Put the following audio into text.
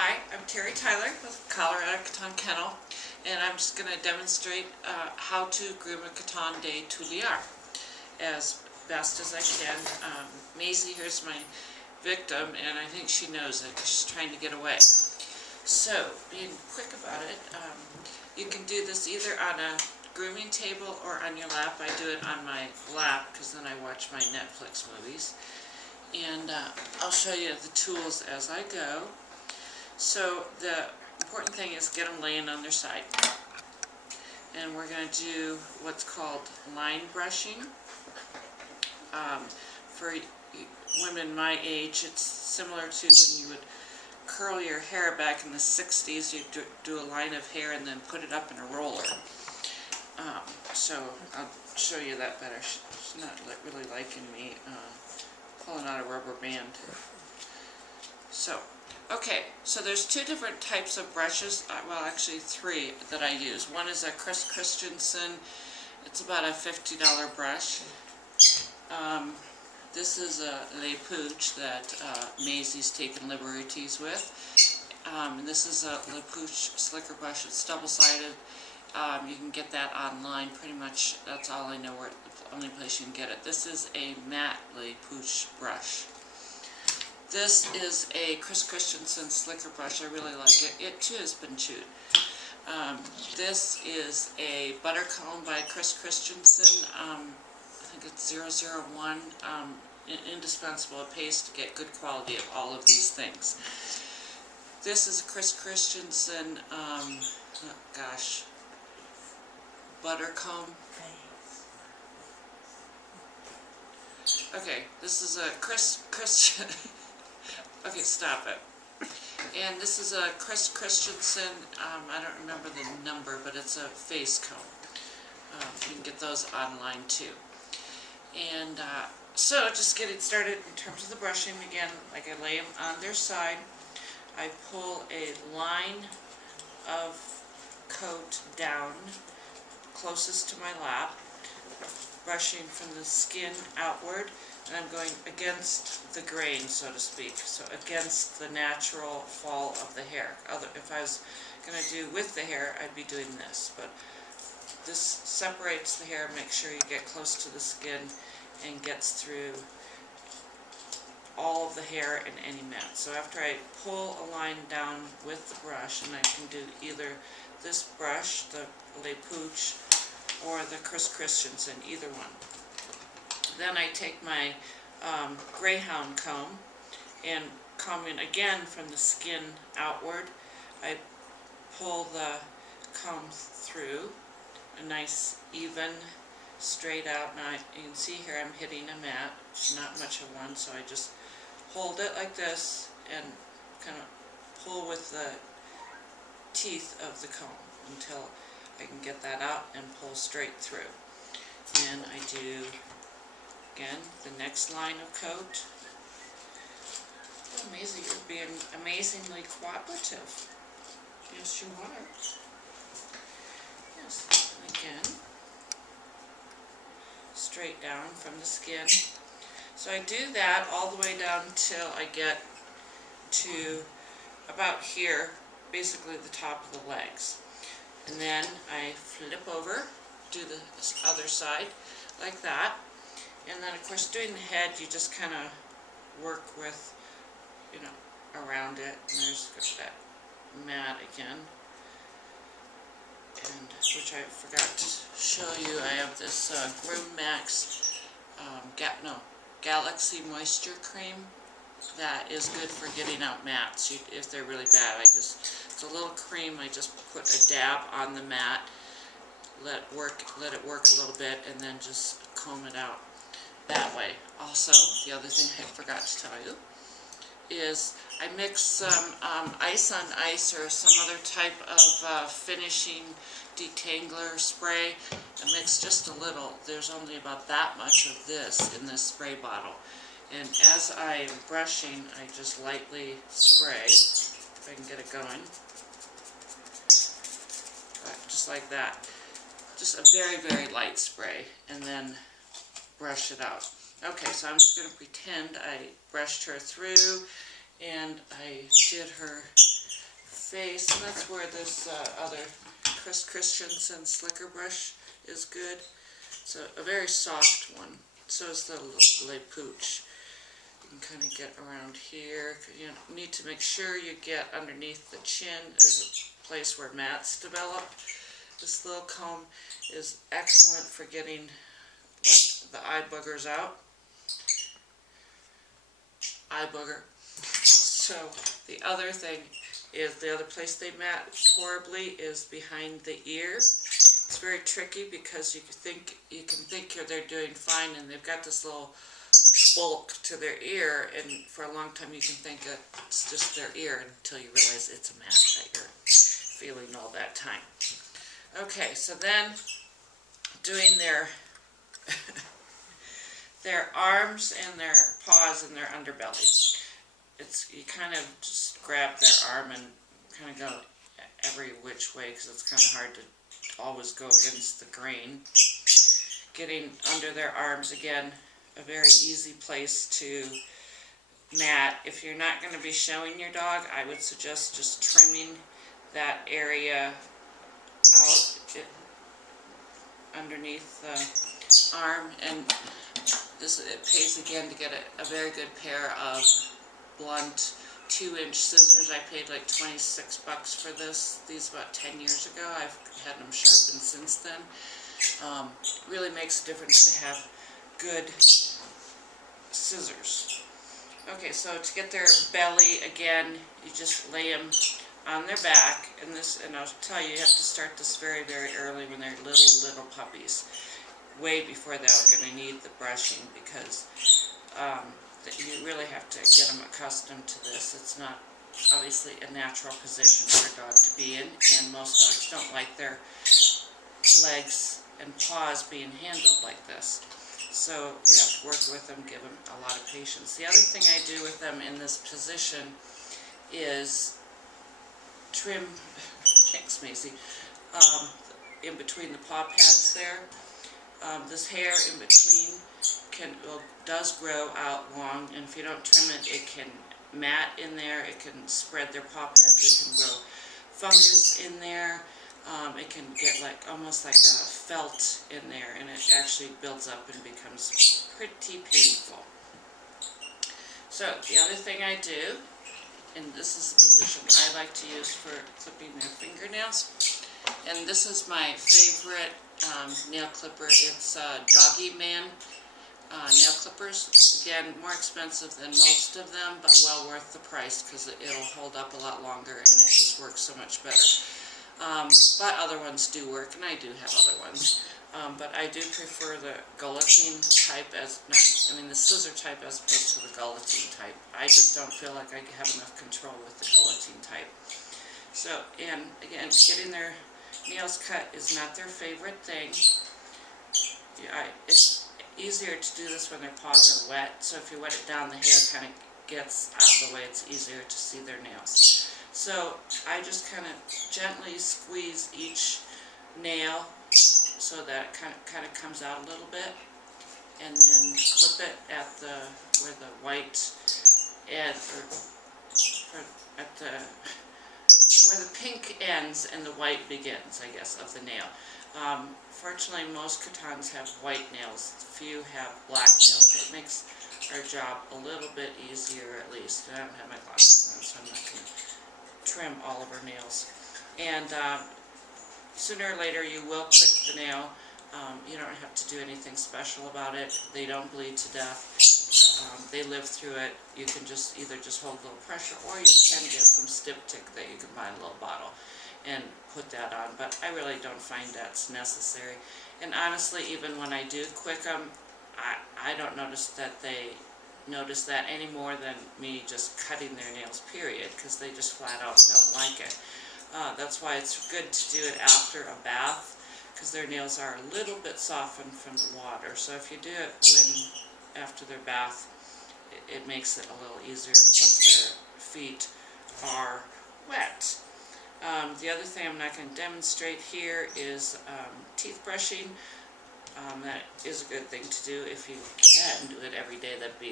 Hi, I'm Terry Tyler with Colorado Coton Kennel, and I'm just going to demonstrate how to groom a Coton de Tulear as best as I can. Maisie here's my victim, and I think she knows it because she's trying to get away. So, being quick about it, you can do this either on a grooming table or on your lap. I do it on my lap because then I watch my Netflix movies. And I'll show you the tools as I go. So the important thing is get them laying on their side. And we're going to do what's called line brushing. For women my age, it's similar to when you would curl your hair back in the 60s. You'd do a line of hair and then put it up in a roller. So I'll show you that better. She's not really liking me pulling out a rubber band. So, okay, so there's two different types of brushes, well actually three that I use. One is a Chris Christensen, it's about a $50 brush. This is a Le Pooch that Maisie's taken liberties with. And this is a Le Pooch slicker brush, it's double-sided. You can get that online, pretty much that's all I know where the only place you can get it. This is a matte Le Pooch brush. This is a Chris Christensen slicker brush. I really like it. It too has been chewed. This is a Buttercomb by Chris Christensen. I think it's 001. Indispensable. It pays to get good quality of all of these things. This is a Chris Christensen, Buttercomb. Okay, this is a Chris okay, stop it. And this is a Chris Christensen, I don't remember the number, but it's a face comb. You can get those online too. And so, just getting started in terms of the brushing, again, like I lay them on their side. I pull a line of coat down closest to my lap, brushing from the skin outward, and I'm going against the grain, so to speak, so against the natural fall of the hair. If I was going to do with the hair, I'd be doing this, but this separates the hair, make sure you get close to the skin, and gets through all of the hair in any mat. So after I pull a line down with the brush, and I can do either this brush, the Le Pooch, or the Chris Christensen, either one. Then I take my Greyhound comb and combing again from the skin outward. I pull the comb through a nice even straight out. Now you can see here I'm hitting a mat. It's not much of one, so I just hold it like this and kind of pull with the teeth of the comb until I can get that out and pull straight through. And I do, again, the next line of coat. Oh, Maisie, you're being amazingly cooperative. Yes, you are. Yes, again, straight down from the skin. So I do that all the way down till I get to about here, basically the top of the legs. And then I flip over, do the other side like that. And then of course doing the head, you just kind of work with, you know, around it. And there's that mat again. And which I forgot to show you, I have this Groom Max Galaxy Moisture Cream that is good for getting out mats if they're really bad. It's a little cream, I just put a dab on the mat, let it work a little bit, and then just comb it out that way. Also, the other thing I forgot to tell you is I mix some ice on ice or some other type of finishing detangler spray. I mix just a little. There's only about that much of this in this spray bottle. And as I am brushing, I just lightly spray, if I can get it going. Just like that. Just a very, very light spray, and then brush it out. Okay, so I'm just going to pretend I brushed her through, and I did her face, and that's where this other Chris Christensen slicker brush is good. It's a very soft one. So is the Le Pooch. You can kind of get around here. You need to make sure you get underneath the chin is a place where mats develop. This little comb is excellent for getting like the eye boogers out. Eye booger. So the other thing is the other place they mat horribly is behind the ear. It's very tricky because you can think they're doing fine, and they've got this little bulk to their ear, and for a long time you can think that it's just their ear until you realize it's a mat that you're feeling all that time. Okay, so then doing their their arms and their paws and their underbelly. You kind of just grab their arm and kind of go every which way because it's kind of hard to always go against the grain. Getting under their arms, again, a very easy place to mat. If you're not going to be showing your dog, I would suggest just trimming that area out underneath the arm, and it pays again to get a very good pair of blunt 2-inch scissors. I paid like 26 bucks for these about 10 years ago. I've had them sharpened since then. Really makes a difference to have good scissors. Okay, so to get their belly, again, you just lay them on their back, and I'll tell you, you have to start this very, very early when they're little puppies, way before they're going to need the brushing, because you really have to get them accustomed to this. It's not obviously a natural position for a dog to be in, and most dogs don't like their legs and paws being handled like this. So you have to work with them, give them a lot of patience. The other thing I do with them in this position is trim, thanks Macy, in between the paw pads there. This hair in between does grow out long, and if you don't trim it, it can mat in there, it can spread their paw pads, it can grow fungus in there, it can get almost like a felt in there, and it actually builds up and becomes pretty painful. So the other thing I do, and this is the position I like to use for clipping their fingernails, and this is my favorite nail clipper. It's Doggy Man nail clippers. Again, more expensive than most of them, but well worth the price because it'll hold up a lot longer and it just works so much better. But other ones do work, and I do have other ones. But I do prefer the guillotine type the scissor type as opposed to the guillotine type. I just don't feel like I have enough control with the guillotine type. So, and again, getting their nails cut is not their favorite thing. It's easier to do this when their paws are wet, so if you wet it down, the hair kind of gets out of the way. It's easier to see their nails. So I just kind of gently squeeze each nail so that it kind of comes out a little bit, and then clip it at where the white where the pink ends and the white begins, I guess, of the nail. Fortunately, most Cotons have white nails. Few have black nails. So it makes our job a little bit easier, at least. I don't have my glasses on, so I'm not going to trim all of our nails. And sooner or later, you will clip the nail. You don't have to do anything special about it. They don't bleed to death. They live through it. You can either hold a little pressure, or you can get some Styptic that you can buy in a little bottle and put that on, but I really don't find that's necessary. And honestly, even when I do quick them, I don't notice that they notice that any more than me just cutting their nails, period, because they just flat out don't like it. That's why it's good to do it after a bath, because their nails are a little bit softened from the water. So if you do it after their bath, it makes it a little easier, and plus their feet are wet. The other thing I'm not going to demonstrate here is teeth brushing. That is a good thing to do if you can do it every day. That'd be